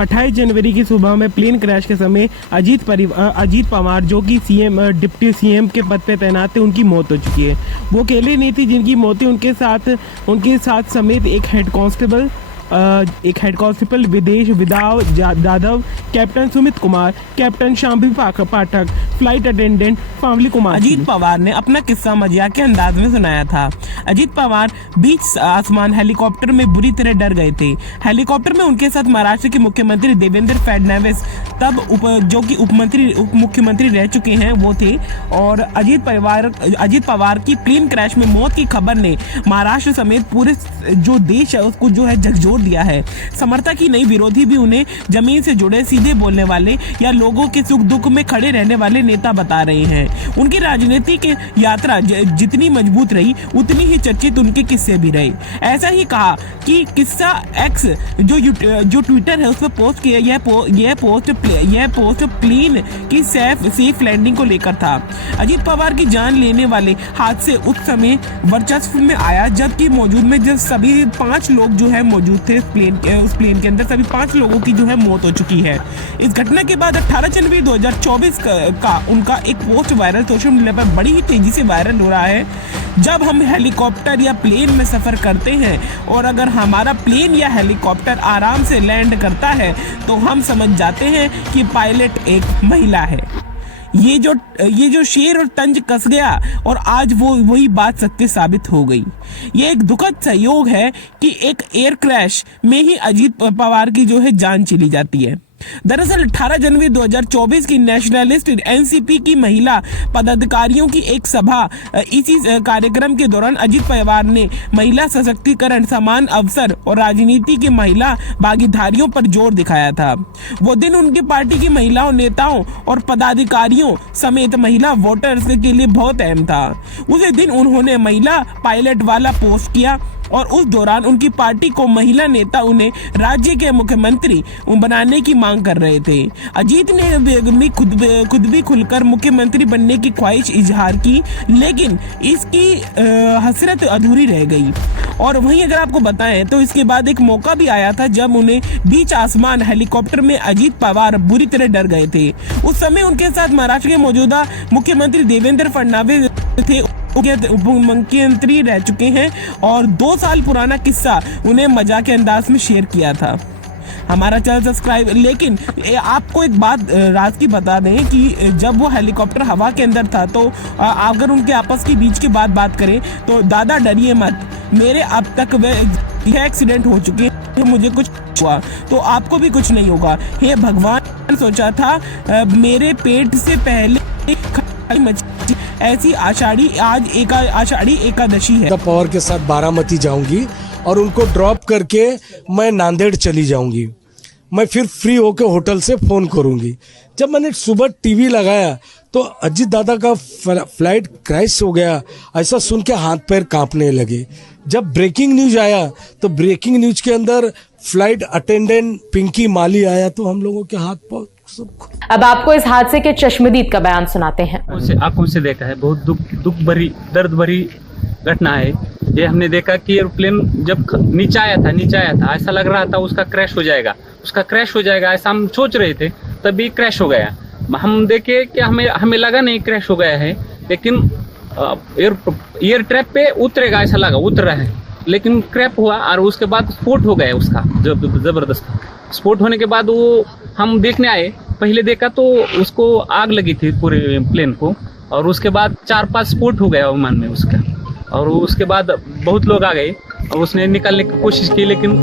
28 जनवरी की सुबह में प्लेन क्रैश के समय अजीत पवार जो कि सीएम डिप्टी सीएम के पद पे तैनात थे, उनकी मौत हो चुकी है। वो अकेले नहीं थी जिनकी मौत हुई, उनके साथ समेत एक हेड कांस्टेबल विदेश विदाव जाधव, कैप्टन सुमित कुमार, कैप्टन शाम्भी पाठक, फ्लाइट अटेंडेंट फावली कुमार। अजीत पवार ने अपना किस्सा मजाक के अंदाज में सुनाया था। अजीत पवार बीच आसमान हेलीकॉप्टर में बुरी तरह डर गए थे। हेलीकॉप्टर में उनके साथ महाराष्ट्र के मुख्यमंत्री देवेंद्र फडणवीस, तब जो कि उप मुख्यमंत्री रह चुके हैं, वो थे। और अजीत पवार की प्लेन क्रैश में मौत की खबर ने महाराष्ट्र समेत पूरे जो देश है उसको जो है झकझोर दिया है। समर्थक ही नहीं, विरोधी भी उन्हें जमीन से जुड़े, सीधे बोलने वाले या लोगों के सुख दुख में खड़े रहने वाले नेता बता रहे हैं। उनकी राजनीतिक यात्रा जितनी मजबूत रही, उतनी ही चर्चित उनके किस्से भी रहे। ऐसा ही कहा कि किस्सा एक्स जो ट्विटर है उस पर पोस्ट किया, यह पोस्ट प्लेन की सेफ लैंडिंग को लेकर था। अजीत पवार की जान लेने वाले हादसे उस समय वर्चस्व में आया जबकि जब सभी 5 लोग जो है मौजूद थे उस प्लेन के अंदर, सभी 5 लोगों की जो है मौत हो चुकी है। इस घटना के बाद 18 जनवरी 2024 का उनका एक पोस्ट वायरल सोशल मीडिया पर बड़ी ही तेजी से वायरल हो रहा है। जब हम हेलीकॉप्टर या प्लेन में सफर करते हैं और अगर हमारा प्लेन या हेलीकॉप्टर आराम से लैंड करता है तो हम समझ जाते हैं कि पायलट एक महिला है। ये जो शेर और तंज कस गया और आज वही बात सत्य साबित हो गई। ये एक दुखद संयोग है कि एक एयर क्रैश में ही अजीत पवार की जो है जान चली जाती है। दरअसल 18 जनवरी 2024 की नेशनलिस्ट एनसीपी की महिला पदाधिकारियों की एक सभा, इसी कार्यक्रम के दौरान अजीत पवार ने महिला सशक्तिकरण, समान अवसर और राजनीति के महिला भागीदारियों पर जोर दिखाया था। वो दिन उनकी पार्टी की महिलाओं, नेताओं और पदाधिकारियों समेत महिला वोटर्स के लिए बहुत अहम था। उसी दिन उन्होंने महिला पायलट वाला पोस्ट किया और उस दौरान उनकी पार्टी को महिला नेता उन्हें राज्य के मुख्यमंत्री बनाने की मांग कर रहे थे। अजीत ने खुद भी खुलकर मुख्यमंत्री बनने की ख्वाहिश इजहार की, लेकिन इसकी हसरत अधूरी रह गई। और वहीं अगर आपको बताएं तो इसके बाद एक मौका भी आया था जब उन्हें बीच आसमान हेलीकॉप्टर में अजीत पवार बुरी तरह डर गए थे। उस समय उनके साथ महाराष्ट्र के मौजूदा मुख्यमंत्री देवेंद्र फडणवीस थे, उप मुख्यमंत्री रह चुके हैं, और 2 साल पुराना किस्सा उन्हें मजाक के अंदाज में शेयर किया था। हमारा चैनल सब्सक्राइब। लेकिन आपको एक बात राज की बता दें कि जब वो हेलीकॉप्टर हवा के अंदर था तो अगर उनके आपस के बीच की बात करें तो दादा डरिए मत, मेरे अब तक यह एक्सीडेंट हो चुके हैं, मुझे कुछ हुआ तो आपको भी कुछ नहीं होगा। हे भगवान, सोचा था मेरे पेट से पहले ऐसी आषाढ़ी एकादशी है। पवार के साथ बारामती जाऊंगी और उनको ड्रॉप करके मैं नांदेड़ चली जाऊंगी। मैं फिर फ्री होकर होटल से फोन करूंगी। जब मैंने सुबह टीवी लगाया तो अजीत दादा का फ्लाइट क्रैश हो गया, ऐसा सुन के हाथ पैर कांपने लगे। जब ब्रेकिंग न्यूज आया तो ब्रेकिंग न्यूज के अंदर फ्लाइट अटेंडेंट पिंकी माली आया तो हम लोगों के हाथ पर सब। अब आपको इस हादसे के चश्मदीद का बयान सुनाते हैं। आंखों से देखा है, बहुत दुख भरी, दर्द भरी घटना है ये। हमने देखा कि एयरप्लेन जब नीचे आया था ऐसा लग रहा था उसका क्रैश हो जाएगा, ऐसा हम सोच रहे थे, तभी क्रैश हो गया। हम देखे कि हमें लगा नहीं क्रैश हो गया है, लेकिन एयर ट्रैप पे उतरेगा ऐसा लगा, उतर रहा है, लेकिन क्रैश हुआ और उसके बाद स्फोट हो गया उसका, जबरदस्त स्फोट होने के बाद वो हम देखने आए। पहले देखा तो उसको आग लगी थी पूरे प्लेन को, और उसके बाद 4-5 स्फोट हो गया विमान में उसका, और उसके बाद बहुत लोग आ गए और उसने निकालने की कोशिश की, लेकिन